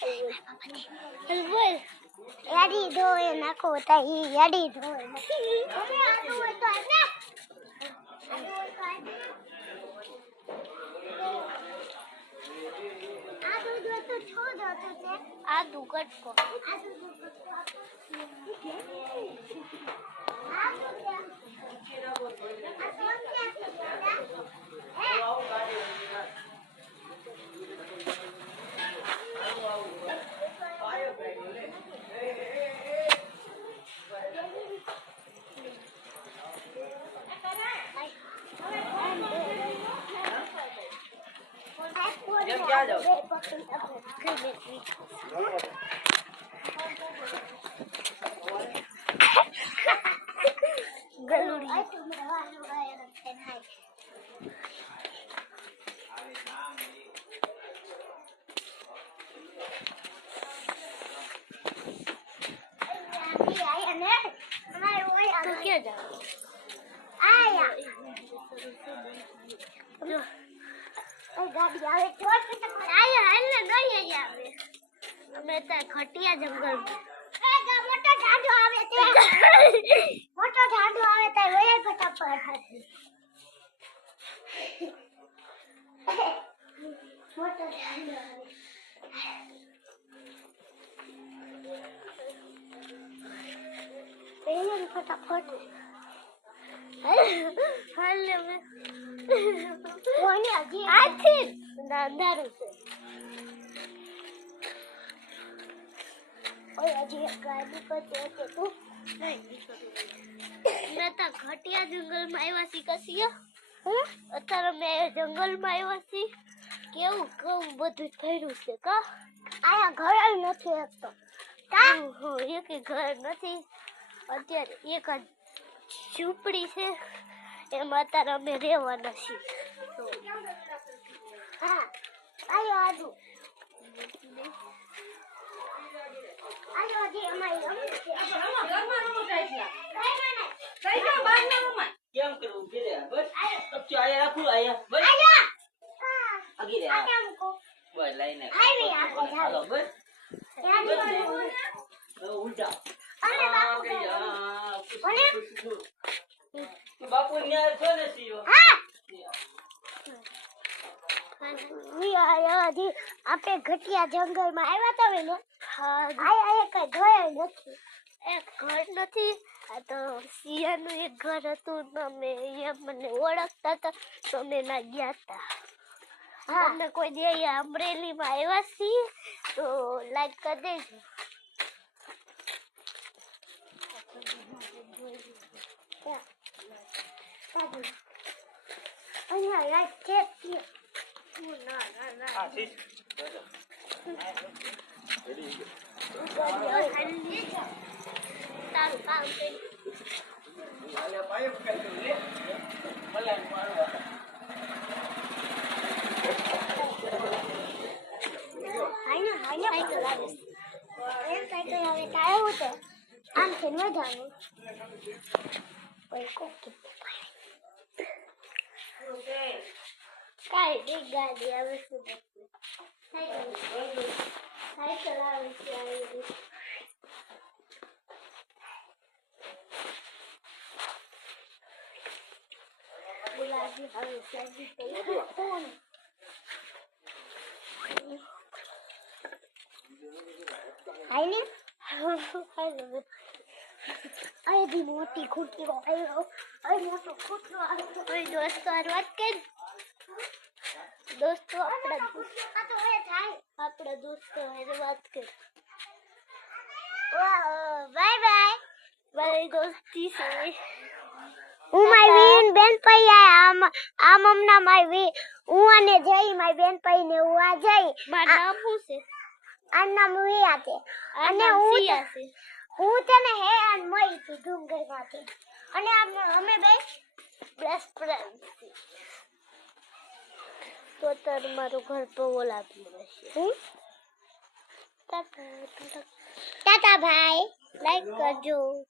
બોલ યાડી ધોય નાખો તા ઈ યાડી ધોય નથી હવે આડું હોય તો આને આડું હોય તો આને આડું જો તો છોડ હતો છે આડું કટકો આડું કટકો क्या जाओ तो क्या जाओ आया गाड़ी आवे छोड़ के तो आया हल्ले गई जावे मैं तो खटिया जंगल में ए गा मोटो ढाढो आवे ते मोटो ढाढो आवे ते वेय फटाफट मोटो ढाढो वेय फटाफट हल्ले में कोनी अजी आथी अंधारू से ओए अजी गाड़ी पर ते तू मैं तो घटिया जंगल में आया सी कसिया अतारे मैं जंगल में आया सी केવું કમ બધું થયું છે કા આયા ઘર નથી એક તો કા હો એક ઘર નથી અત્યારે એક ઝૂંપડી છે એમાં અત્યારે અમે રહેવાના છીએ હા આયો આજુ આયો જે અમારી રમત છે ઘરમાં રમત થાય છે કઈ જાવ બાર ના મમ્મા કેમ કરું ગીરે બસ તબ ચો આયા રાખું આયા બસ આયા આગી રે આ કેમ કો બસ લઈને આવી આ હાલો બસ યાદ ઉલટા અરે બાપુ કોને બાપુ ન્યા છો ને સીઓ હા વી આયા જી આપે ઘટિયા જંગલ માં આવ્યા તા ને હા આયા કઈ જોયા નથી એક ઘર નથી આ તો સિયાનું એક ઘર હતું ને મેં એ મને ઓળખતા હતા તો મેં ના ગયા હતા હા તમને કોઈ દે અમરેલી માં આવ્યા છી તો લાઈક કરી દેજો અહીંયા લાઈક ચેક ના હા ઠીક રેડી તારું કામ કરી આલે પાયે પકડી લે ભલે મારવા હાઈના સાયકલ આવે એમ સાયકલ આવે તારે હું તો આમ છે ન જાણું કોઈ કોક કાઈ બી ગાડી આવે છે સાયકલ આવે છે આવી ગુલાબી આવે છે કોણ આઈની આઈ દી મોટી ખુરકી આયો આઈ મોટો ખુરકો આયો ઓય દોસ્તો આ વાત કર દોસ્તો આપડા આ તો એ થાય આપડા દોસ્તો એ વાત કર બાય બાય બાય દોસ્તી છે હું મારી બેન બેનપઈ આ મમના મારી હું અને જઈ મારી બેનપઈ ને હું આ જઈ મારું નામ શું છે આ નામ રિયા છે અને હું તને હે અને મઈ થી ડુંગર માંથી અને અમે બે બેસ્ટ ફ્રેન્ડ તો તર મારું ઘર તો ઓલાવી રહેશે ટાટા ભાઈ લાઈક કરજો